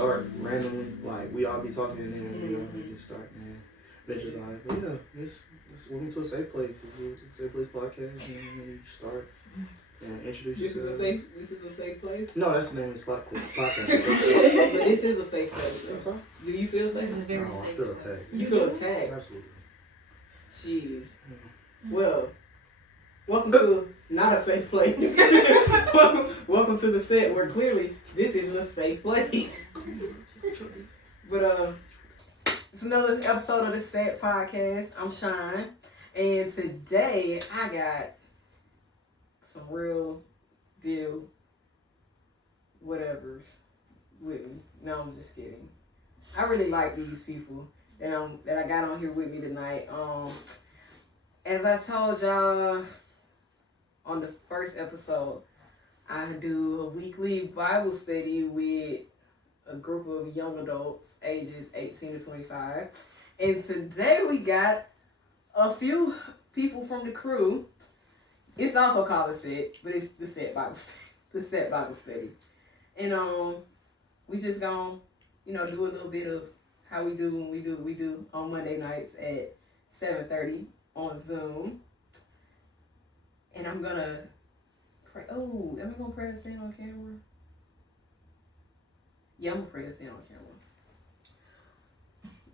start randomly. Like, we all be talking and then we just start, man. Venture live. But yeah, it's welcome to a safe place. It's a safe place podcast. And you start and introduce yourself. This is a safe place? No, that's the name of this podcast. But this is a safe place. Think so? Do you feel safe? This is a very safe I feel place. attacked. You feel attacked? Absolutely. Jeez. Well, welcome to not a safe place. Welcome to the set where clearly this isn't a safe place. But it's another episode of the Set Podcast. I'm Shine, and today I got some real deal whatevers with me. No, I'm just kidding. I really like these people that I got on here with me tonight. As I told y'all on the first episode, I do a weekly Bible study with a group of young adults ages 18 to 25. And today we got a few people from the crew. It's also called a set, but it's the Set Bible Study. And we just gonna, do a little bit of how we do when we do what we do on Monday nights at 7:30 on Zoom. And I'm gonna pray. Oh, am I gonna pray and stand on camera? Yeah, I'm gonna pray and stand on camera.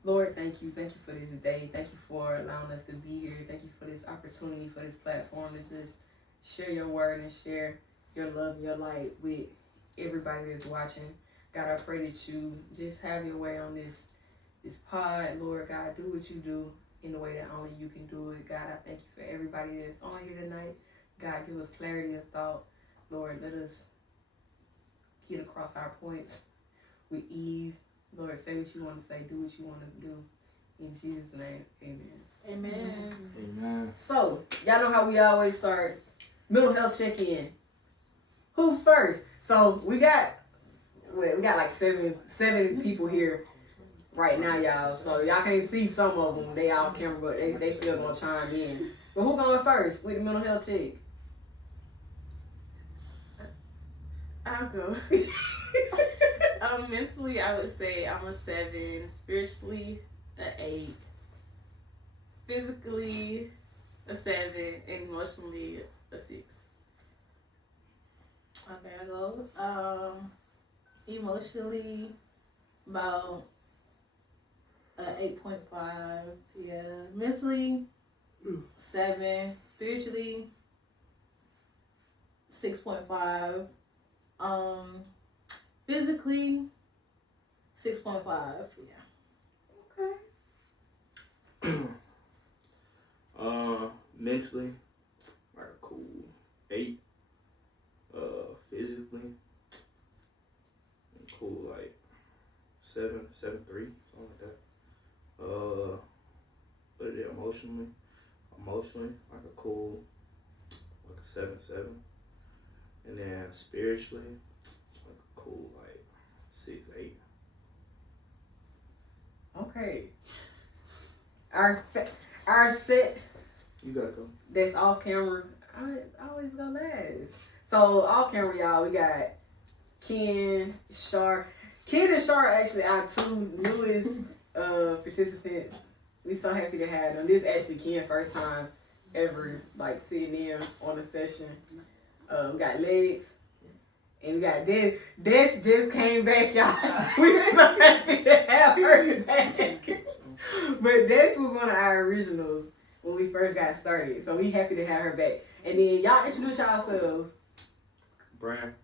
Lord, thank you. Thank you for this day. Thank you for allowing us to be here. Thank you for this opportunity, for this platform to just share your word and share your love and your light with everybody that's watching. God, I pray that you just have your way on this pod. Lord God, do what you do in the way that only you can do it. God, I thank you for everybody that's on here tonight. God, give us clarity of thought. Lord, let us get across our points with ease. Lord, say what you want to say, do what you want to do. In Jesus' name, amen. Amen. Amen. So, y'all know how we always start. Mental health check-in. Who's first? So, we got like seven people here right now, y'all. So, y'all can't see some of them. They off camera, but they still gonna chime in. But who going first with the mental health check? I'll go. Mentally, I would say I'm a 7. Spiritually, an 8. Physically, a 7. And emotionally, a 6. Okay, I go. Emotionally, about 8.5. Yeah. Mentally, 7. Spiritually, 6.5. Physically, 6.5. Yeah. Okay. Mentally, like a cool 8. Physically, cool like 7.3, something like that. But it emotionally, like a cool, like a 7.7. And then spiritually, like a cool like 6.8. Okay. Our set. You gotta go. That's off camera. I always go last. So off camera, y'all, we got Ken, Shar. Ken and Shar are actually our two newest participants. We so happy to have them. This is actually Ken's first time ever like sitting in on a session. We got Legs. And we got Death just came back, y'all. We're so happy to have her back. But Death was one of our originals when we first got started. So we happy to have her back. And then y'all introduce yourselves. Brian.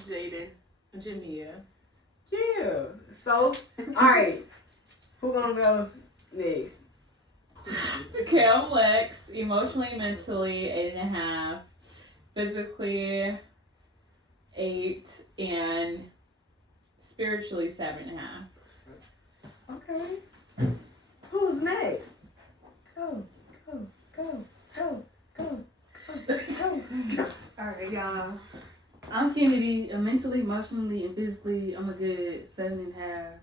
Jaden. Jamia. Yeah. So, alright. Who gonna go next? Okay, I'm Lex. Emotionally, mentally, 8.5. Physically, 8. And spiritually, 7.5. Okay. Who's next? Go. Alright, y'all. I'm Kennedy. Mentally, emotionally, and physically, I'm a good 7.5.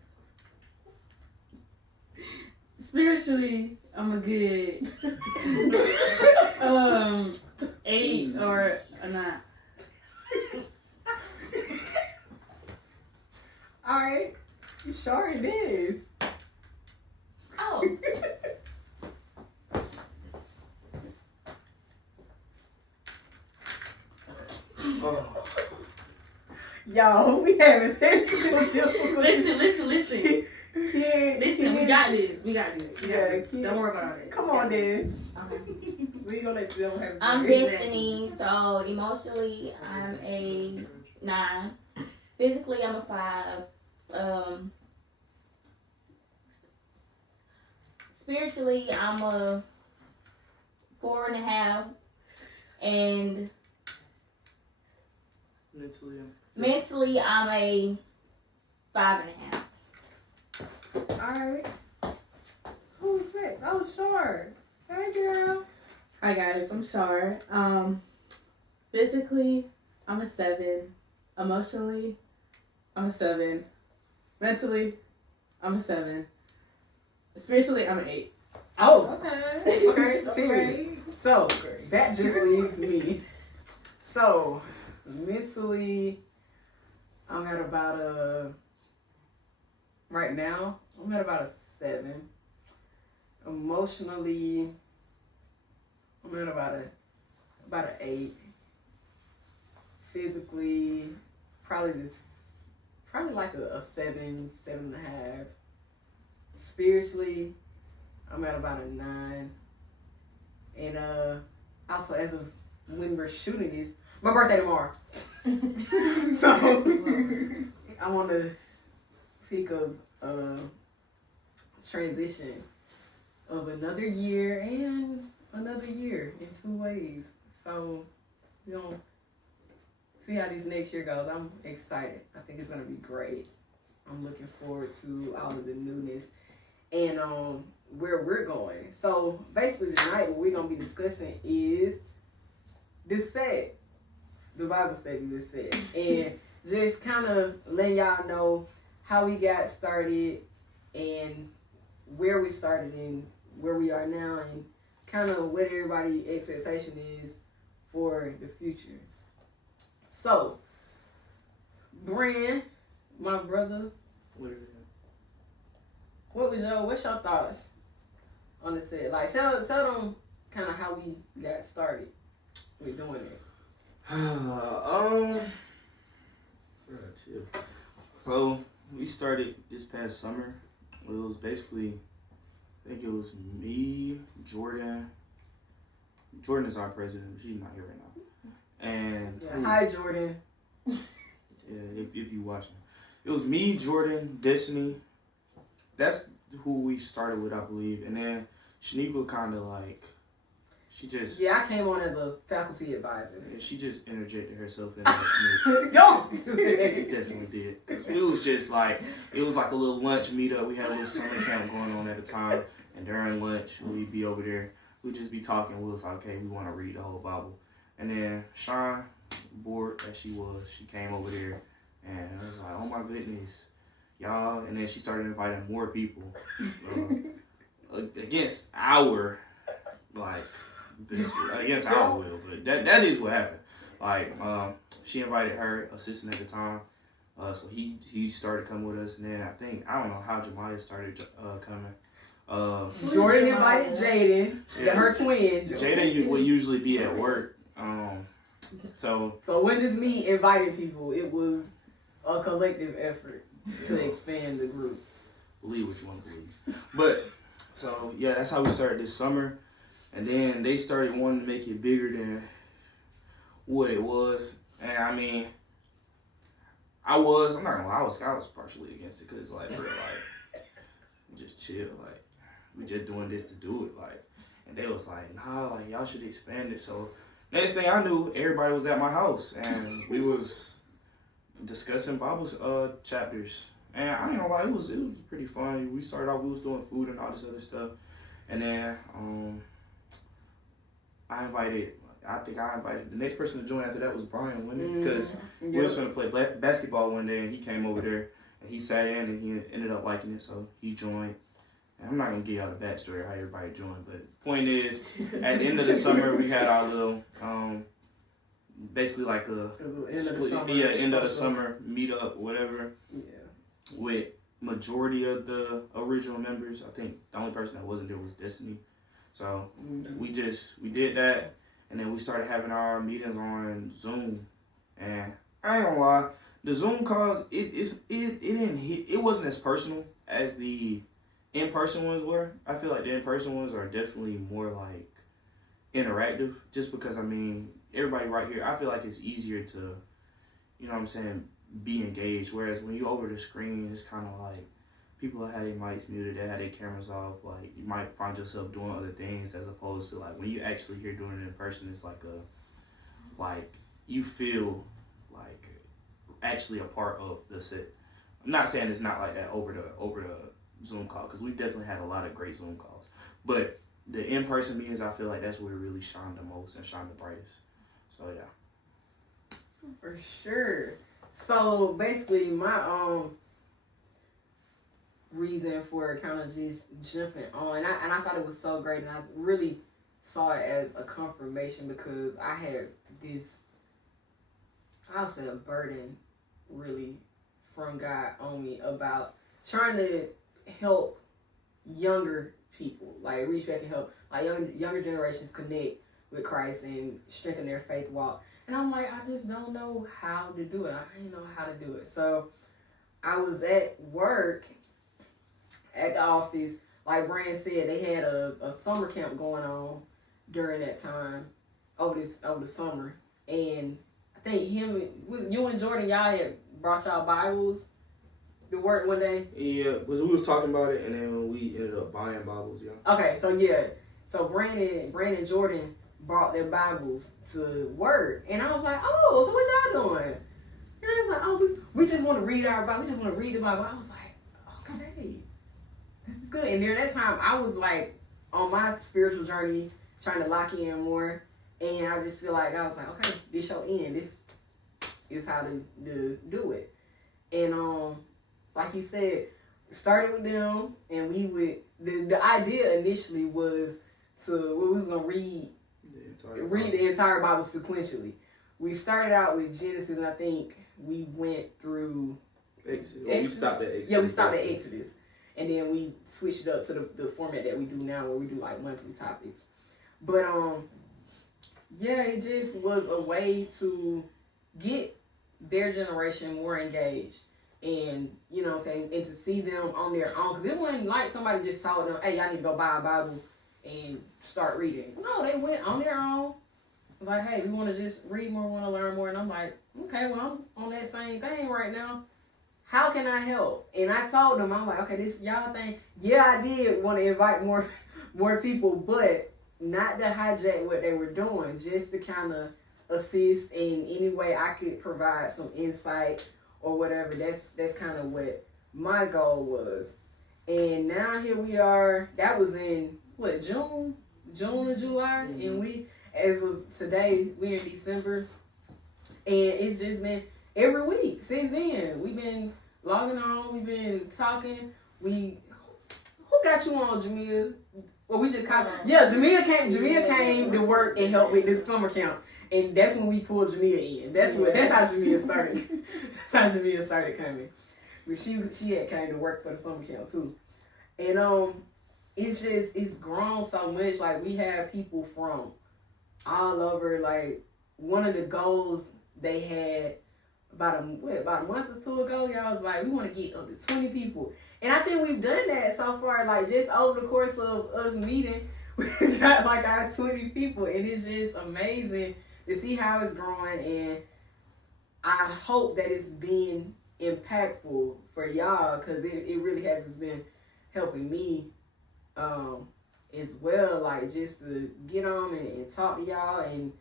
Spiritually, I'm a good 8 or a 9. Alright. You sure it is. Oh. Oh. Yo, we having technical difficulties. Listen. Listen, we got this. We got this. Don't worry about it. Come on, Des. Okay. We gonna let them have I'm it. Destiny, so emotionally I'm a 9. Physically I'm a 5. Spiritually I'm a 4.5. And mentally I'm a 5.5. Alright. Who's that? Oh, sure. Hey, girl. Hi guys, I'm Shar. Physically, I'm a 7. Emotionally, I'm a 7. Mentally, I'm a 7. Spiritually, I'm an 8. Oh, Okay. okay. Period. So, that just leaves me. So, mentally, I'm at about right now, I'm at about a 7. Emotionally, I'm at about an 8. Physically, probably like a 7, 7.5. Spiritually, I'm at about a 9. And also as of when we're shooting this, my birthday tomorrow. So I want to pick up transition of another year and another year in 2 ways. So, you know, see how this next year goes. I'm excited. I think it's gonna be great. I'm looking forward to all of the newness and where we're going. So basically tonight what we're gonna be discussing is this set, the Bible study this set, and just kind of letting y'all know how we got started and where we started and where we are now and kind of what everybody's expectation is for the future. So, Bran, my brother, what's your thoughts on the set? Like, tell them kind of how we got started with doing it. So we started this past summer. It was basically, I think it was me, Jordan. Jordan is our president, but she's not here right now. And Hi, Jordan. yeah, if you watching, it was me, Jordan, Destiny. That's who we started with, I believe. And then Shaniqua kind of like, she just I came on as a faculty advisor. Yeah, she just interjected herself in that mix. Don't. It definitely did. Cause we was just like, it was like a little lunch meetup. We had a little summer camp going on at the time, and during lunch we'd be over there. We'd just be talking. We was like, okay, we want to read the whole Bible. And then Sean, bored as she was, she came over there, and I was like, oh my goodness, y'all. And then she started inviting more people against our against our will, but that is what happened. Like, she invited her assistant at the time, so he started coming with us, and then I don't know how Jemiah started coming. Jordan invited Jaden, her twin. Jaden would usually be at work, so it wasn't just me inviting people; it was a collective effort to expand the group. Believe what you want to believe, but so yeah, that's how we started this summer. And then they started wanting to make it bigger than what it was. And I mean, I'm not gonna lie, I was partially against it because like, bro, like, just chill, like, we just doing this to do it, like. And they was like, nah, like, y'all should expand it. So next thing I knew, everybody was at my house and we was discussing Bible chapters. And I ain't gonna lie, it was pretty fun. We started off, we was doing food and all this other stuff. And then, I invited the next person to join after that was Brian Winter, because we was going to play basketball one day and he came over there and he sat in and he ended up liking it, so he joined. And I'm not going to give y'all the backstory of how everybody joined, but the point is, at the end of the summer we had our little, basically like a end of the summer meet up, whatever, with majority of the original members. I think the only person that wasn't there was Destiny. So we did that, and then we started having our meetings on Zoom. And I ain't gonna lie, the Zoom calls it wasn't as personal as the in-person ones were. I feel like the in-person ones are definitely more like interactive, just because I mean everybody right here. I feel like it's easier to, you know what I'm saying, be engaged. Whereas when you over the screen, it's kind of like people had their mics muted, they had their cameras off. Like you might find yourself doing other things as opposed to like when you actually here doing it in person. It's like you feel like actually a part of the set. I'm not saying it's not like that over the Zoom call, because we definitely had a lot of great Zoom calls, but the in-person meetings, I feel like that's where it really shine the most and shine the brightest. So yeah. For sure. So basically, my reason for kind of just jumping on, and I thought it was so great, and I really saw it as a confirmation, because I had this, I'll say, a burden really from God on me about trying to help younger people, like reach back and help like younger generations connect with Christ and strengthen their faith walk. And I'm like, I just don't know how to do it. I didn't know how to do it. So I was at work at the office. Like Brand said, they had a summer camp going on during that time over the summer. And I think you and Jordan, y'all had brought y'all Bibles to work one day. Yeah, because we was talking about it, and then we ended up buying Bibles. Yeah. Okay, so yeah, so Brandon Jordan brought their Bibles to work, and I was like, oh, so what y'all doing? And I was like, oh, we just want to read our Bible. We just want to read the Bible. I was like, okay, this is good. And during that time, I was like on my spiritual journey, trying to lock in more, and I just feel like I was like, okay, this your end. This is how to do it. And like you said, started with them, and we would the idea initially was we was gonna read the entire Bible sequentially. We started out with Genesis, and I think we went through Exodus. We stopped at Exodus. Yeah, we stopped at Exodus, and then we switched it up to the format that we do now, where we do like monthly topics. But yeah, it just was a way to get their generation more engaged. And, you know what I'm saying, and to see them on their own. Because it wasn't like somebody just told them, hey, y'all need to go buy a Bible and start reading. No, they went on their own. Like, hey, we want to just read more, want to learn more. And I'm like, okay, well, I'm on that same thing right now. How can I help? And I told them, I'm like, okay, this y'all thing. Yeah, I did want to invite more people, but not to hijack what they were doing, just to kind of assist in any way I could provide some insight or whatever. That's kind of what my goal was. And now here we are. That was in June or July, mm-hmm. And we, as of today, we're in December, and it's just been every week since then. We've been logging on, we've been talking. Who got you on, Jamia? Well, we just called. Yeah, Jamia came to work and help with this summer camp. And that's when we pulled Jamia in. That's how Jamia started. That's how Jamia started coming. But she had came to work for the summer camp too. And it's grown so much. Like, we have people from all over. Like, one of the goals they had about a month or two ago, y'all was like, we want to get up to 20 people. And I think we've done that so far. Like, just over the course of us meeting, we got like our 20 people, and it's just amazing to see how it's growing. And I hope that it's being impactful for y'all, because it really has been helping me as well. Like, just to get on and talk to y'all and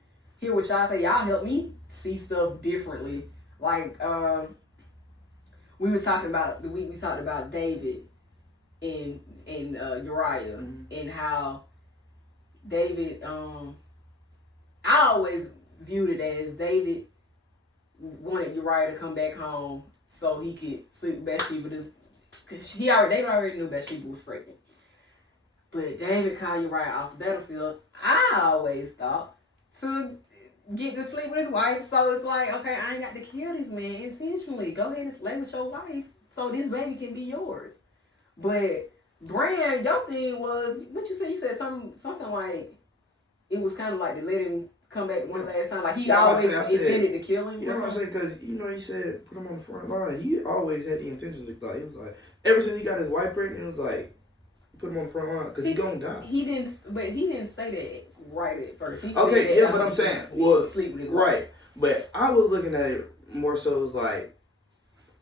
hear what y'all say. Y'all help me see stuff differently. Like, we talked about David and Uriah, mm-hmm. and how David, I always viewed it as David wanted Uriah to come back home so he could sleep with Bathsheba, because David already knew Bathsheba was pregnant. But David called Uriah off the battlefield, I always thought, to get to sleep with his wife. So it's like, okay, I ain't got to kill this man intentionally. Go ahead and slay with your wife so this baby can be yours. But Brand, your thing was what you said. You said something like it was kind of like to let him come back one last time. Like he always intended to kill him. Yeah, I'm saying because he said put him on the front line. He always had the intentions of like it was like ever since he got his wife pregnant, it was like put him on the front line because he gonna die. He didn't say that right at first. He said Okay, that yeah, but I'm saying well, sleep with his right. But I was looking at it more so as like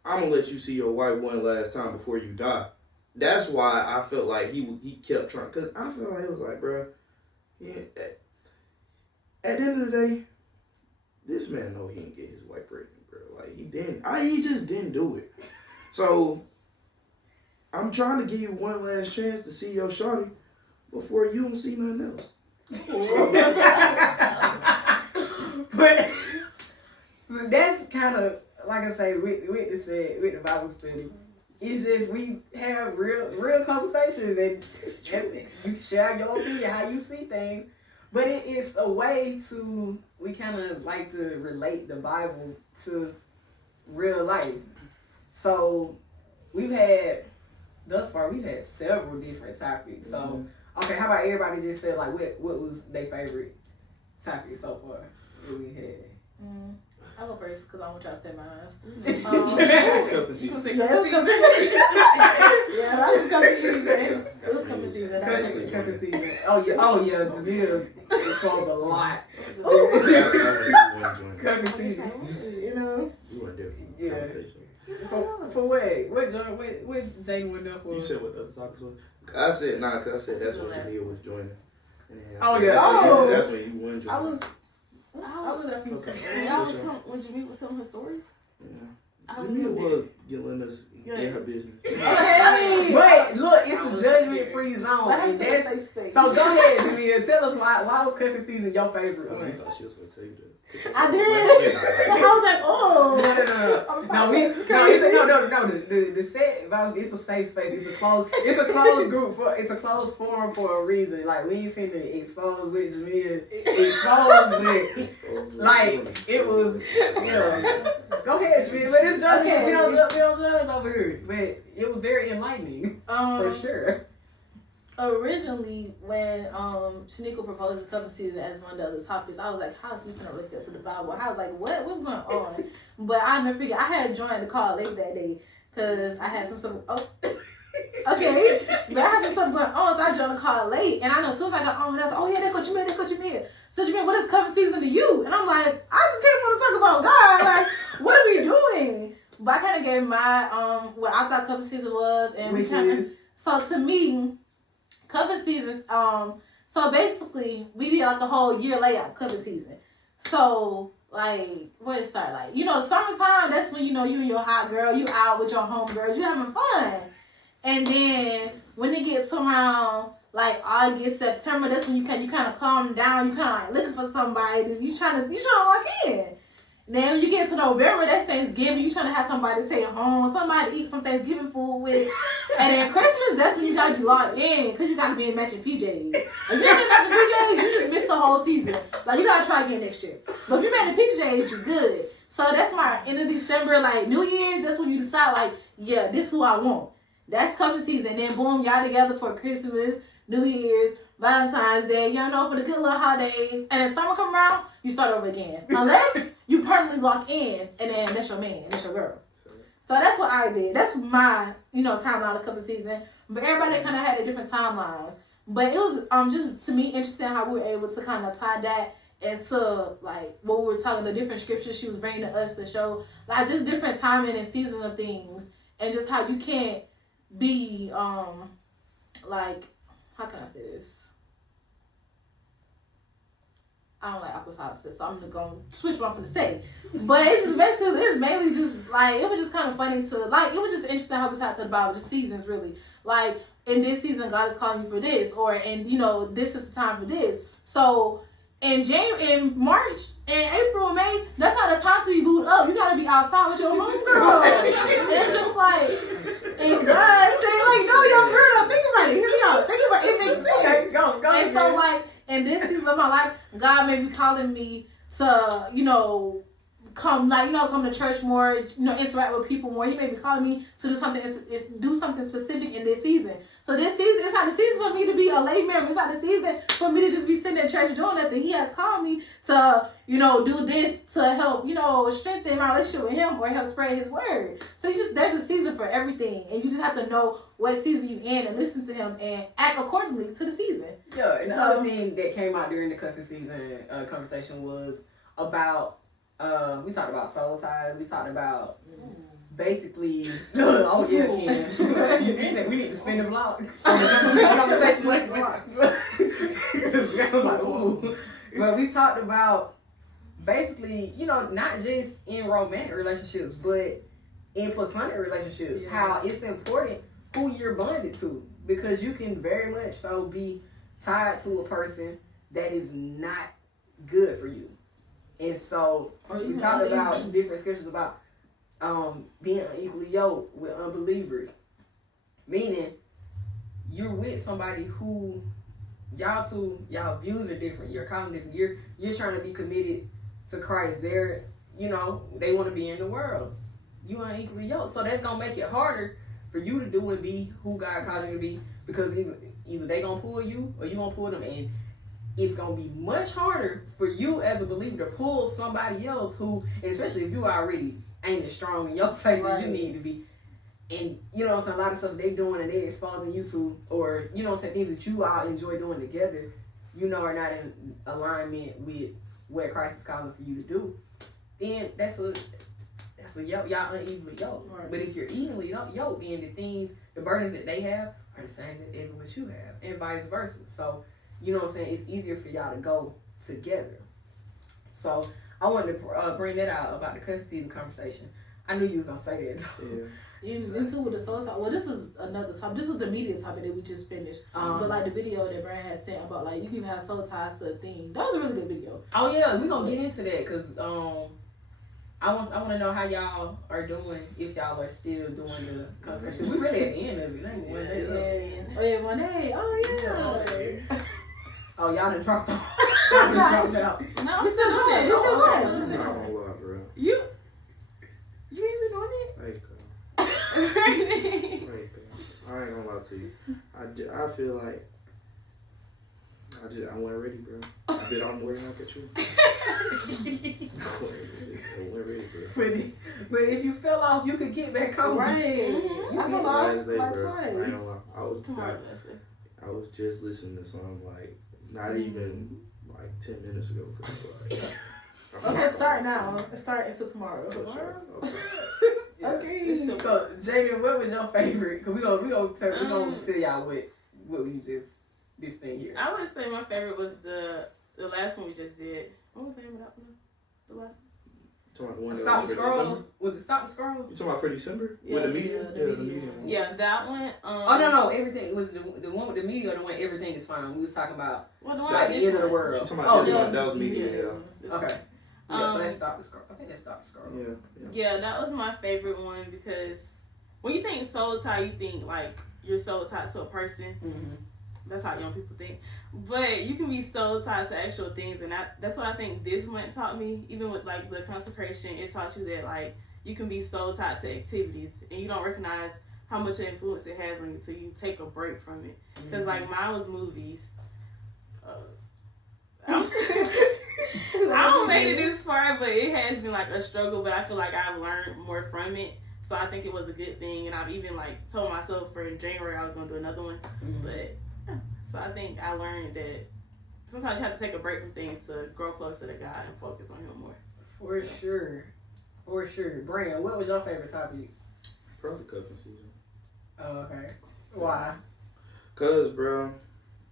I'm gonna let you see your wife one last time before you die. That's why I felt like he kept trying because I felt like it was like, bro, yeah. At the end of the day, this man know he didn't get his wife pregnant, bro. Like he didn't. He just didn't do it. So I'm trying to give you one last chance to see your shawty before you don't see nothing else. But that's kind of like I say with the Bible study. It's just we have real conversations and you share your opinion how you see things. But it's a way we kind of like to relate the Bible to real life. So thus far we've had several different topics. So, okay, how about everybody just said like what was their favorite topic so far that we had? I'll go first because I want y'all to say mine. Cuffing season. Yeah, it was cuffing season. Yeah, that was cuffing season. It was cuffing season. Cuffing season. Oh yeah, Jamil's exposed a lot. Cuffing season. You know. We want a different Yeah. conversation. For what? What Jane went up for? You said what the other topics was? I said because I said that's what Jamil was joining. And then I Oh, said, yeah. That's when you won joining. I was there from Okay. When Jamie was telling her stories. Yeah. Jamil was getting us in her business. But look, it's a judgment-free zone. And that's, so go ahead, Jamil. Tell us why was cuffing season your favorite I one? thought she was going to tell you that. I did. So I was like, oh. No. The set, it's a safe space. It's a closed group. It's a closed forum for a reason. Like, we ain't finna expose with Jamil. Expose with, like, it was, yeah. Go ahead, Jamil. But it's judgment. Okay. We don't judge over here. But it was very enlightening. For sure. Originally, when Shanika proposed cuffing season as one of the other topics, I was like, how is we gonna relate that to the Bible? I was like, what's going on? But I never forget, I had joined the call late that day because I had some stuff. Okay, but I had some stuff going on, so I joined the call late. And I know as soon as I got on, I was like, oh yeah, that's what you mean. So Jamil, what is cuffing season to you? And I'm like, I just came want to talk about God. Like, what are we doing? But I kind of gave my what I thought cuffing season was, and so to me. Cuffing seasons, so basically we did like a whole year layout cuffing season. So like where it start? Like, you know, the summertime, that's when you and your hot girl, you out with your homegirls, you having fun. And then when it gets around like August, September, that's when you kind of calm down, you kind of like looking for somebody, you trying to lock in. Then when you get to November, that's Thanksgiving. You trying to have somebody to take home, somebody to eat some Thanksgiving food with. And then Christmas, that's when you got to be locked in because you got to be in matching PJs. If you ain't in matching PJs, you just missed the whole season. Like, you got to try again next year. But if you're matching PJs, you're good. So that's why end of December, like New Year's, that's when you decide, like, yeah, this is who I want. That's cuffing season. Then boom, y'all together for Christmas, New Year's, Valentine's Day, y'all know, for the good little holidays. And then summer come around, you start over again. Unless you permanently lock in, and then that's your man, that's your girl. So that's what I did. That's my, timeline of cuffing season. But everybody kind of had a different timelines. But it was just, to me, interesting how we were able to kind of tie that into, like, what we were talking, the different scriptures she was bringing to us to show, like, just different timing and seasons of things. And just how you can't be, like, how can I say this? I don't like opposites, so I'm gonna switch what I'm gonna say. But it's just basically, it's mainly just like, it was just kind of funny to, like, it was just interesting how we talked to the Bible, just seasons really. Like, in this season, God is calling you for this, or, and this is the time for this. So, in March, and April, May, that's not the time to be booed up. You gotta be outside with your homegirl. It's just like, if God say, like, no, your girl, think about it, hear me out. Think about it, it makes sense. Go. And so, like, in this season of my life, God may be calling me to, come to church more, interact with people more. He may be calling me to do something specific in this season. So this season, it's not the season for me to be a lay member. It's not the season for me to just be sitting at church doing nothing. He has called me to, do this to help, strengthen my relationship with him or help spread his word. So there's a season for everything. And you just have to know what season you're in and listen to him and act accordingly to the season. Yeah, and the other thing that came out during the cuffing season conversation was about, we talked about soul ties. We talked about basically, oh yeah, Ken. we need to spin the block. Conversation like block. But we talked about basically, not just in romantic relationships, but in platonic relationships, how it's important who you're bonded to, because you can very much so be tied to a person that is not good for you. And so we talked about different scriptures about being unequally yoked with unbelievers, meaning you're with somebody who y'all views are different, your calling different. You're trying to be committed to Christ. They're they want to be in the world. You unequally yoked, so that's gonna make it harder for you to do and be who God called you to be, because either they gonna pull you or you gonna pull them, and it's gonna be much harder for you as a believer to pull somebody else who, especially if you already ain't as strong in your faith as you need to be. And a lot of stuff they doing and they're exposing you to, or things that you all enjoy doing together, are not in alignment with what Christ is calling for you to do. Then that's a y'all unevenly yoked. Right. But if you're evenly yoked, then the burdens that they have are the same as what you have, and vice versa. So it's easier for y'all to go together. So I wanted to bring that out about the cuffing season conversation. I knew you was gonna say that though. Yeah. Into with the soul talk. Well, this was another topic. This was the media topic that we just finished. But like the video that Brian had sent about you can even have soul ties to a thing. That was a really good video. Oh yeah, we gonna get into that because I want to know how y'all are doing, if y'all are still doing the conversation. We really at the end of it. Ain't we? 1 day. Oh yeah, 1 day. Oh yeah. Oh, y'all done dropped off. Y'all done dropped out. No, we still going. We still going. We still Nah, going. I'm gonna lie, bro. You even on it? Hey, girl. Hey, girl. I ain't gonna lie to you. I feel like I wasn't ready, bro. I'm working up at you. I wasn't ready, bro. But if you fell off, you could get back on. Right. Mm-hmm. I fell off Last day, like bro. I ain't twice. gonna lie. I was just listening to something not even 10 minutes ago. Okay, start now. Start until tomorrow. Tomorrow? Okay. Okay. So, Jaden, what was your favorite? Cause we gonna tell y'all what we just this thing here. I would say my favorite was the last one we just did. What was the name of that one? The last one? Talking about the one Stop and that Scroll. Was it Stop and Scroll? You talking about for December? Yeah, With the media? the The media. media one. Yeah, that one. Oh no, everything. It was the one with the media or the one everything is fine. We was talking about Well, the one like this the end of the one. world. She talking about this yeah. one. That was media, yeah. This Okay. one. Yeah, so that's Stop and Scroll. I think that's Stop and Scroll. Yeah. Yeah, that was my favorite one because when you think soul tie, you think like you're soul tied to a person. Mm-hmm. That's how young people think. But you can be soul tied to actual things, and that's what I think this month taught me. Even with like the consecration, it taught you that like you can be soul tied to activities, and you don't recognize how much influence it has on you till you take a break from it. Because like mine was movies. I don't made it this far, but it has been like a struggle. But I feel like I've learned more from it, so I think it was a good thing. And I've even like told myself for January I was gonna do another one. Mm-hmm. But yeah. So I think I learned that sometimes you have to take a break from things to grow closer to God and focus on Him more. For sure. Brand, what was your favorite topic? Probably cuffing season. Oh, okay. Why? Cause, bro,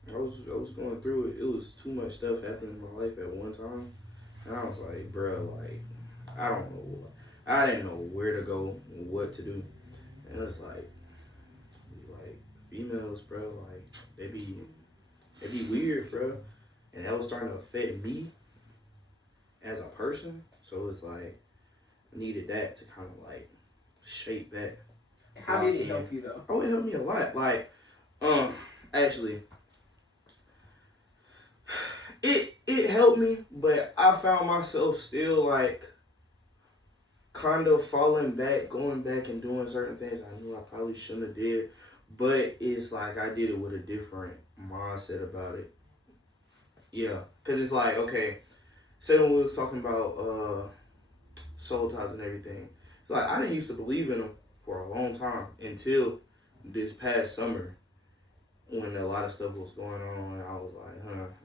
I was going through it. It was too much stuff happening in my life at one time, and I was like, bro, like I don't know. I didn't know where to go, what to do, and it's like females, bro, like they be weird, bro, and that was starting to affect me as a person. So it's like I needed that to kind of like shape that. How did it help you though? Oh, it helped me a lot. Like, actually, it helped me, but I found myself still like kind of falling back, going back and doing certain things I knew I probably shouldn't have did, but it's like I did it with a different mindset about it. Yeah, because it's like, okay, say when we was talking about soul ties and everything, it's like I didn't used to believe in them for a long time until this past summer when a lot of stuff was going on, and I was like,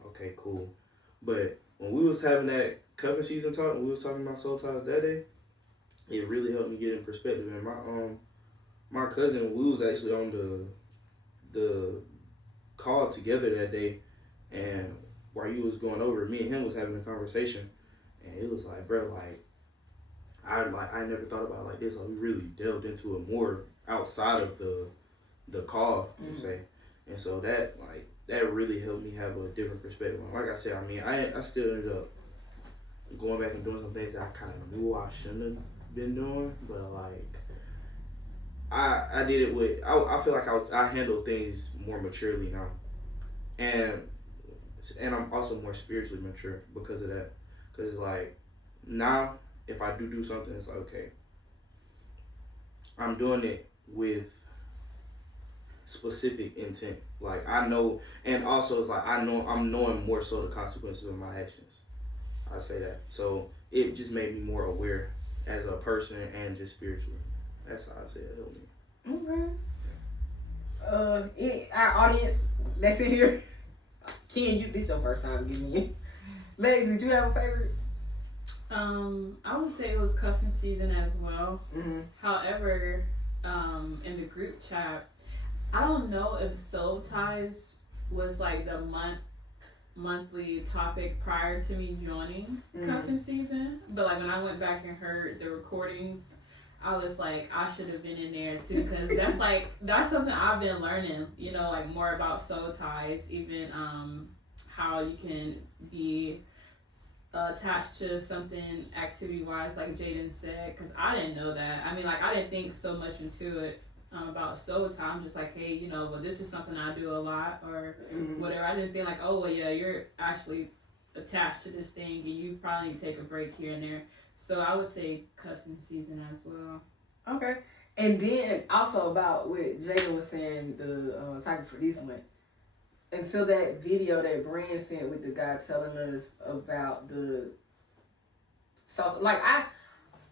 okay, cool. But when we was having that cuffing season talk, we was talking about soul ties that day, it really helped me get in perspective. And my cousin, we was actually on the call together that day, and while you was going over it, me and him was having a conversation, and it was like, bro, I never thought about it like this. Like, we really delved into it more outside of the call, per se. And so that really helped me have a different perspective. Like I said, I mean, I still ended up going back and doing some things that I kind of knew I shouldn't have been doing, but like I did it with, I feel like I handled things more maturely now, and I'm also more spiritually mature because of that. Because it's like now if I do something, it's like, okay, I'm doing it with specific intent. Like I know, and also it's like I'm knowing more so the consequences of my actions. I say that. So it just made me more aware as a person and just spiritually. That's how I say it helped me. Okay. Our audience that's in here, Ken, this your first time getting in. Lex, did you have a favorite? I would say it was cuffing season as well. Mm-hmm. However, in the group chat, I don't know if soul ties was like the monthly topic prior to me joining cuffing season, but like when I went back and heard the recordings, I was like, I should have been in there too, because that's something I've been learning, you know, like more about soul ties, even how you can be attached to something activity wise, like Jaden said, because I didn't know that. I mean, like I didn't think so much into it about soul tie. I'm just like, hey, you know, well, this is something I do a lot or whatever. I didn't think like, oh, well, yeah, you're actually attached to this thing and you probably need to take a break here and there. So I would say cuffing season as well. Okay. And then also about what Jada was saying, the topic for this one. Until that video that Brand sent with the guy telling us about the soul, like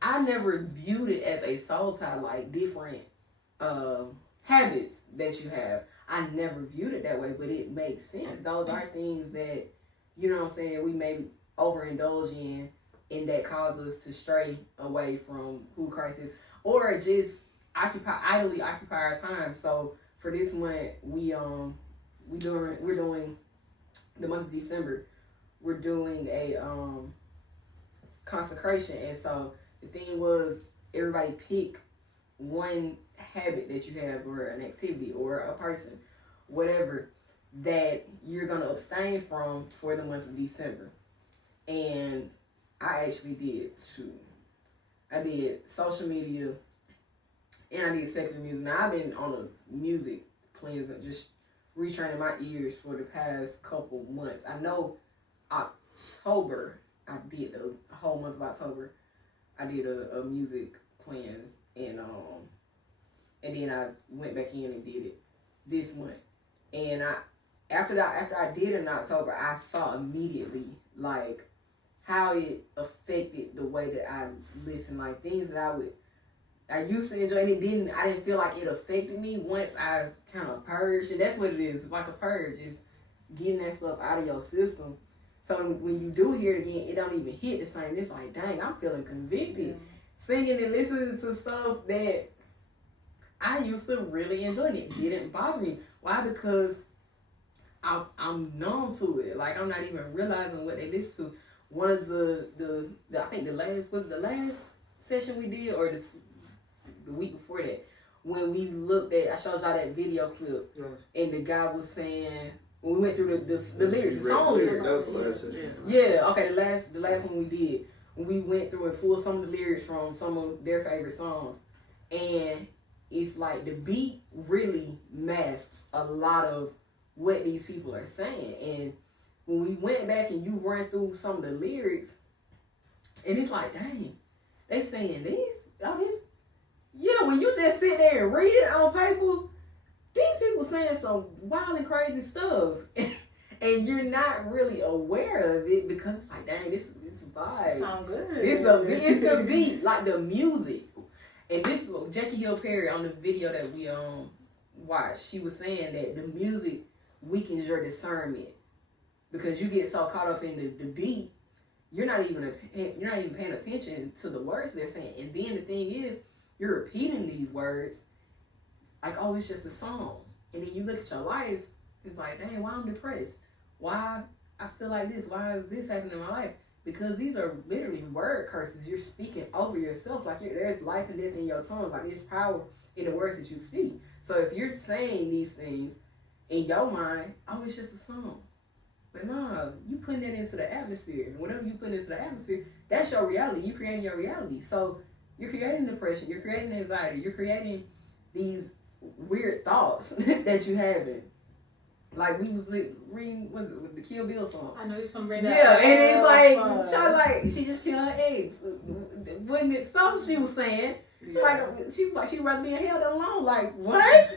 I never viewed it as a soul tie, like different habits that you have. I never viewed it that way, but it makes sense. Those are things that, you know what I'm saying, we may overindulge in that cause us to stray away from who Christ is, or just idly occupy our time. So for this month, we're doing the month of December. We're doing a consecration, and so the thing was everybody pick one habit that you have, or an activity, or a person, whatever, that you're gonna abstain from for the month of December. And I actually did two. I did social media, and I did secular music. Now I've been on a music cleanse and just retraining my ears for the past couple months. I know October, I did the whole month of October, I did a music cleanse, and then I went back in and did it this month. And after I did it in October, I saw immediately like how it affected the way that I listen, like things that I used to enjoy, and I didn't feel like it affected me once I kind of purged. And that's what it is, like a purge, is getting that stuff out of your system. So when you do hear it again, it don't even hit the same. It's like, dang, I'm feeling convicted. Singing and listening to stuff that I used to really enjoy, and it didn't bother me. Why? Because I'm numb to it. Like, I'm not even realizing what they listen to. One of the I think the last session we did, or the week before that, when we looked at, I showed y'all that video clip, and the guy was saying, when we went through the lyrics, the song lyrics. That was the last session. Yeah, okay, the last one we did, we went through and pulled some of the lyrics from some of their favorite songs, and it's like the beat really masks a lot of what these people are saying. And when we went back and you ran through some of the lyrics, and it's like, dang, they saying this, all this. Yeah, when you just sit there and read it on paper, these people saying some wild and crazy stuff. And you're not really aware of it because it's like, dang, this vibe. Sound good. It's the beat, like the music. And this Jackie Hill Perry on the video that we watched, she was saying that the music weakens your discernment because you get so caught up in the beat, you're not even paying attention to the words they're saying. And then the thing is, you're repeating these words like, oh, it's just a song. And then you look at your life, it's like, dang, why I'm depressed? Why I feel like this? Why is this happening in my life? Because these are literally word curses. You're speaking over yourself. Like there's life and death in your tongue. Like there's power in the words that you speak. So if you're saying these things in your mind, oh, it's just a song. But no, you putting that into the atmosphere. And whatever you put into the atmosphere, that's your reality. You're creating your reality. So you're creating depression. You're creating anxiety. You're creating these weird thoughts that you having. Like we was reading with the Kill Bill song. I know you're gonna bring that. Yeah, and it's like she just killed her eggs. When it something she was saying, like she was like she'd rather be in hell than alone. Like what?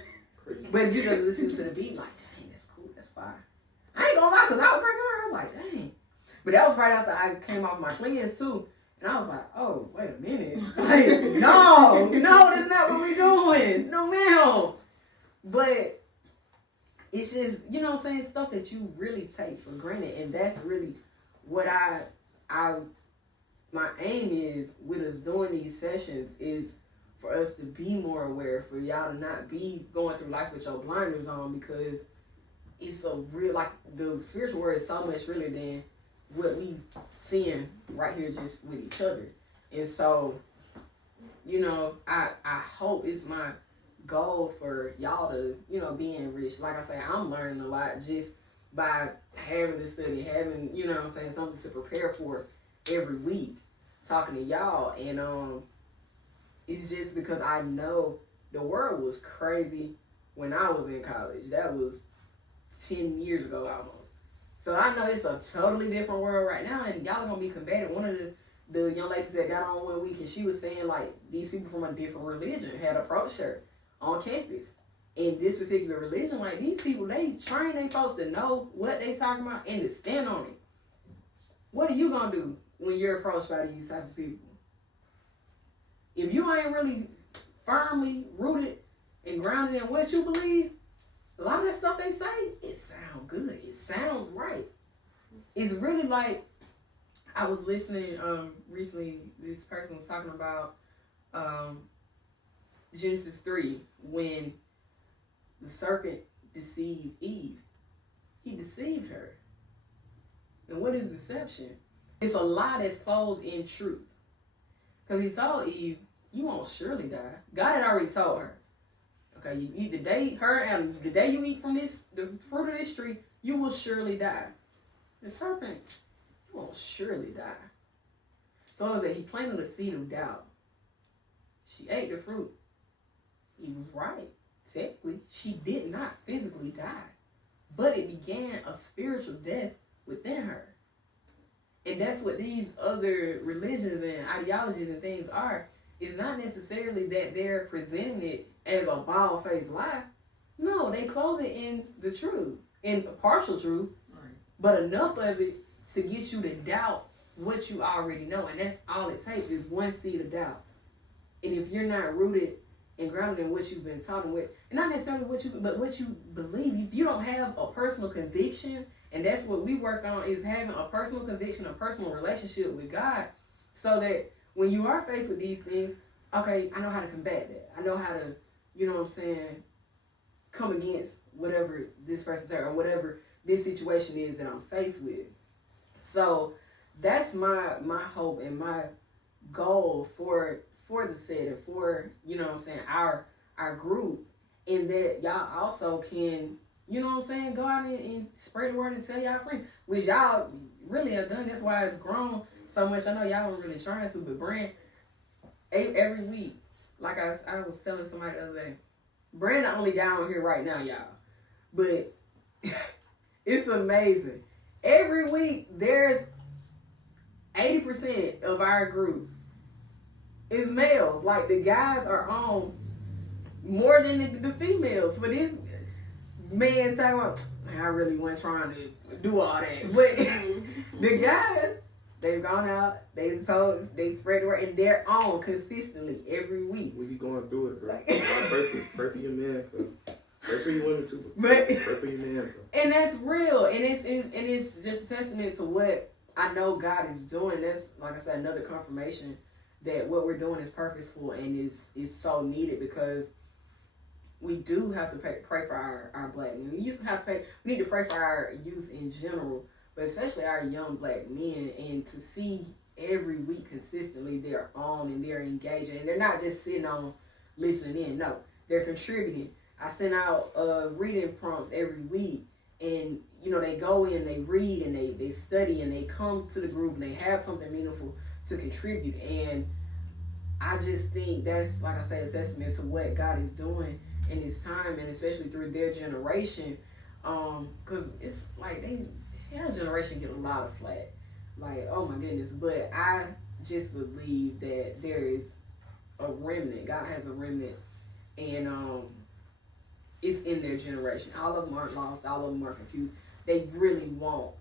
Crazy. But you gotta listen to the beat. Like dang, that's cool. That's fire. I ain't gonna lie, cause I was first heard, I was like dang. But that was right after I came off my cleanse too, and I was like, oh wait a minute. Like no, that's not what we're doing. No ma'am. But it's just, you know what I'm saying, stuff that you really take for granted. And that's really what my aim is with us doing these sessions is for us to be more aware, for y'all to not be going through life with your blinders on, because it's a real, like the spiritual world is so much really than what we seeing right here just with each other. And so, you know, I hope it's my goal for y'all to, you know, be enriched. Like I say, I'm learning a lot just by having to study, having, you know what I'm saying, something to prepare for every week, talking to y'all. And it's just because I know the world was crazy when I was in college. That was 10 years ago almost. So I know it's a totally different world right now, and y'all are gonna be combative. One of the young ladies that got on 1 week, and she was saying like these people from a different religion had approached her on campus. In this particular religion, like these people, they train their folks to know what they talking about and to stand on it. What are you gonna do when you're approached by these type of people? If you ain't really firmly rooted and grounded in what you believe, a lot of that stuff they say, it sounds good. It sounds right. It's really like, I was listening recently, this person was talking about Genesis 3, when the serpent deceived Eve. He deceived her. And what is deception? It's a lie that's clothed in truth. Because he told Eve, you won't surely die. God had already told her. Okay, you eat the day you eat from the fruit of this tree, you will surely die. The serpent, you won't surely die. So it was that he planted a seed of doubt. She ate the fruit. He was right. Technically, she did not physically die, but it began a spiritual death within her. And that's what these other religions and ideologies and things are. It's not necessarily that they're presenting it as a bald-faced lie. No, they clothe it in the truth, in partial truth, but enough of it to get you to doubt what you already know. And that's all it takes is one seed of doubt. And if you're not rooted and grounded in what you've been talking with, and not necessarily what you believe, if you don't have a personal conviction, and that's what we work on, is having a personal conviction, a personal relationship with God, so that when you are faced with these things, okay, I know how to combat that. I know how to, you know what I'm saying, come against whatever this person's saying or whatever this situation is that I'm faced with. So that's my hope and my goal for the set and for, you know what I'm saying, our group, and that y'all also can, you know what I'm saying, go out and spread the word and tell y'all friends, which y'all really have done. That's why it's grown so much. I know y'all were really trying to, but Brand, every week, like I was telling somebody the other day, Brand the only guy on here right now, y'all. But it's amazing. Every week, there's 80% of our group is males. Like the guys are on more than the females. For this man talking about, man, I really wasn't trying to do all that. But the guys, they've gone out, they spread the word, and they're on consistently every week. We be going through it, bro. Like- Pray for your man, bro. Pray for your women too, But- pray for your man, bro. And that's real, and it's just a testament to what I know God is doing. That's, like I said, another confirmation that what we're doing is purposeful and is so needed, because we do have to pray for our black men. We need to pray for our youth in general, but especially our young black men, and to see every week consistently they're on and they're engaging, and they're not just sitting on listening in. No, they're contributing. I send out reading prompts every week, and they go in, they read, and they study, and they come to the group, and they have something meaningful to contribute. And I just think that's, like I say, a testament to what God is doing in His time, and especially through their generation, because it's like our generation get a lot of flack, like, oh my goodness. But I just believe that there is a remnant. God has a remnant, and it's in their generation. All of them aren't lost. All of them aren't confused. They really want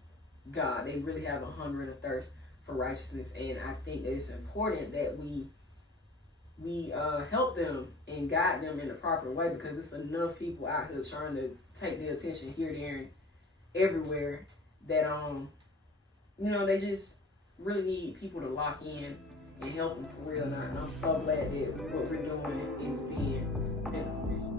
God. They really have a hunger and a thirst for righteousness. And I think that it's important that we help them and guide them in the proper way, because it's enough people out here trying to take their attention here, there, and everywhere that they just really need people to lock in and help them for real. And I'm so glad that what we're doing is being beneficial.